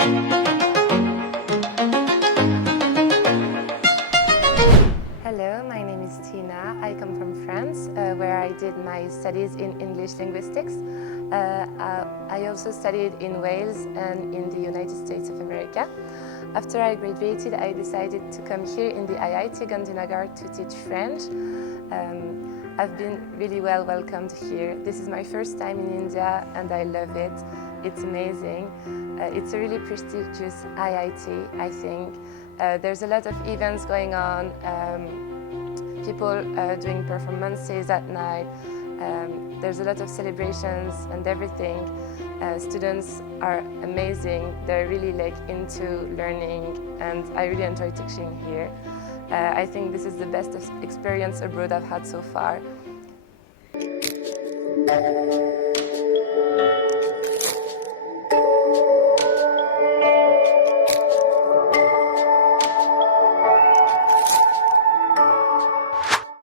Hello, my name is Tina. I come from France, where I did my studies in English linguistics. I also studied in Wales and in the United States of America. After I graduated, I decided to come here in the IIT Gandhinagar to teach French. I've been really well welcomed here. This is my first time in India and I love it. It's amazing. It's a really prestigious IIT, I think. There's a lot of events going on, people doing performances at night. There's a lot of celebrations and everything. Students are amazing. They're really into learning and I really enjoy teaching here. I think this is the best experience abroad I've had so far.